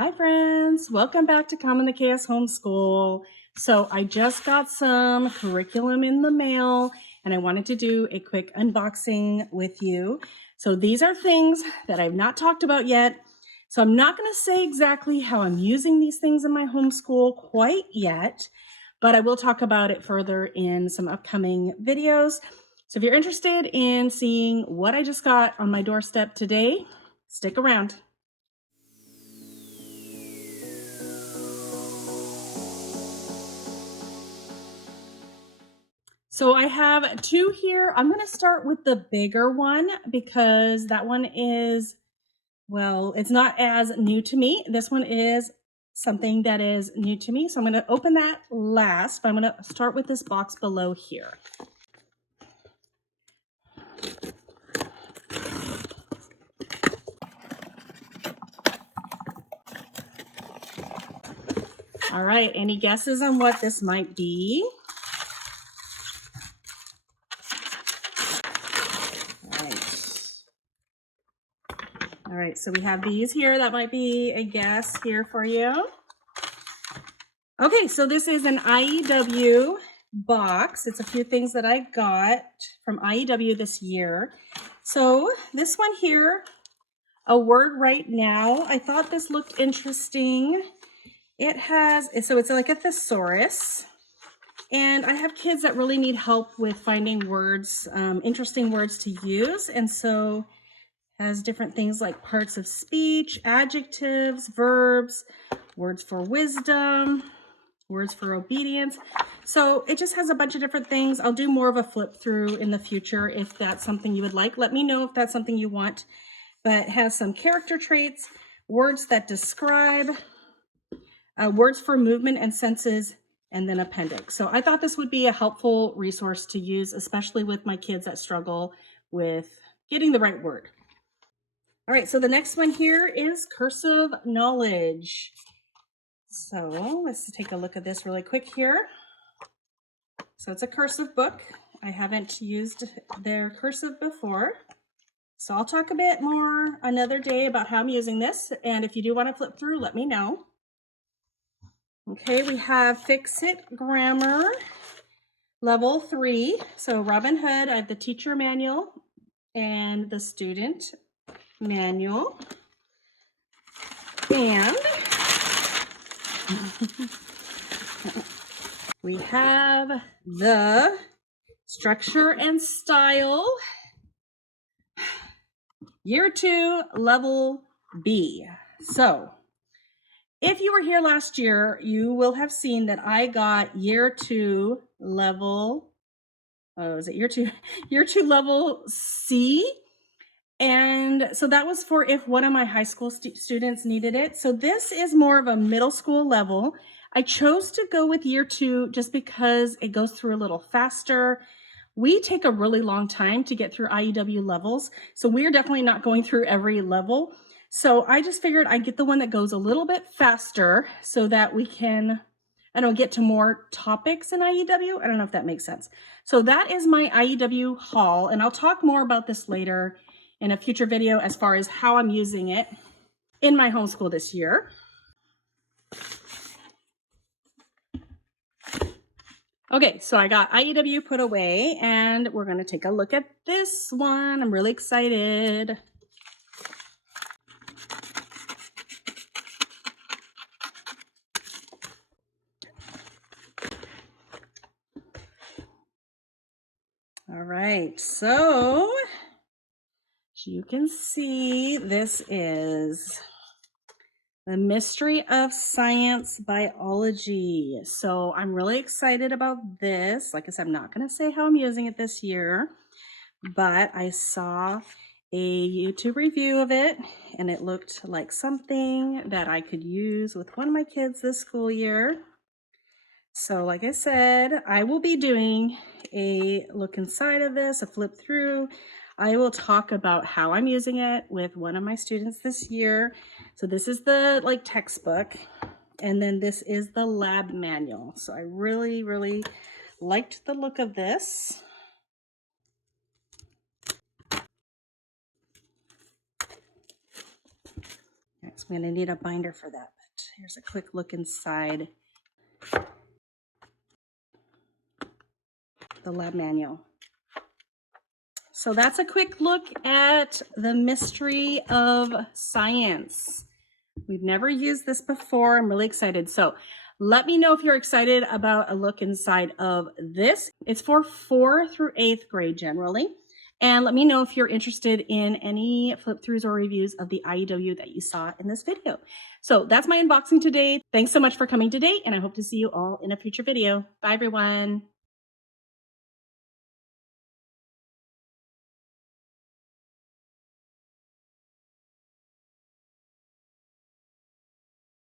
Hi friends, welcome back to Common the Chaos Homeschool. So I just got some curriculum in the mail and I wanted to do a quick unboxing with you. So these are things that I've not talked about yet. So I'm not going to say exactly how I'm using these things in my homeschool quite yet, but I will talk about it further in some upcoming videos. So if you're interested in seeing what I just got on my doorstep today, stick around. So I have two here. I'm going to start with the bigger one because that one is, well, it's not as new to me. This one is something that is new to me. So I'm going to open that last, but I'm going to start with this box below here. All right, any guesses on what this might be? All right, so we have these here. That might be a guess here for you. Okay, so this is an IEW box. It's a few things that I got from IEW this year. So this one here, a word right now. I thought this looked interesting. It has, so it's like a thesaurus. And I have kids that really need help with finding words, interesting words to use. And so has different things like parts of speech, adjectives, verbs, words for wisdom, words for obedience. So it just has a bunch of different things. I'll do more of a flip through in the future if that's something you would like. Let me know if that's something you want. But it has some character traits, words that describe, words for movement and senses, and then appendix. So I thought this would be a helpful resource to use, especially with my kids that struggle with getting the right word. All right, so the next one here is cursive knowledge. So let's take a look at this really quick here. So it's a cursive book. I haven't used their cursive before. So I'll talk a bit more another day about how I'm using this. And if you do want to flip through, let me know. Okay, we have Fix It Grammar, Level 3. So Robin Hood, I have the teacher manual and the student manual. And we have the Structure and Style, Year 2, Level B. So if you were here last year, you will have seen that I got Year 2 Level, is it Year 2? Year 2 Level C. And so that was for if one of my high school students needed it. So this is more of a middle school level. I chose to go with Year 2 just because it goes through a little faster. We take a really long time to get through IEW levels. So we're definitely not going through every level. So I just figured I'd get the one that goes a little bit faster so that we can, get to more topics in IEW. I don't know if that makes sense. So that is my IEW haul, and I'll talk more about this later in a future video as far as how I'm using it in my homeschool this year. Okay, so I got IEW put away and we're going to take a look at this one. I'm really excited. All right, so as you can see, this is The Mystery of Science Biology. So I'm really excited about this. Like I said, I'm not going to say how I'm using it this year, but I saw a YouTube review of it and it looked like something that I could use with one of my kids this school year. So like I said, I will be doing a look inside of this, a flip through. I will talk about how I'm using it with one of my students this year. So this is the textbook, and then this is the lab manual. So I really, really liked the look of this. So I'm going to need a binder for that, but here's a quick look inside the lab manual. So that's a quick look at the mystery of science. We've never used this before. I'm really excited. So let me know if you're excited about a look inside of this. It's for 4th through 8th grade generally. And let me know if you're interested in any flip throughs or reviews of the IEW that you saw in this video. So that's my unboxing today. Thanks so much for coming today, and I hope to see you all in a future video. Bye, everyone.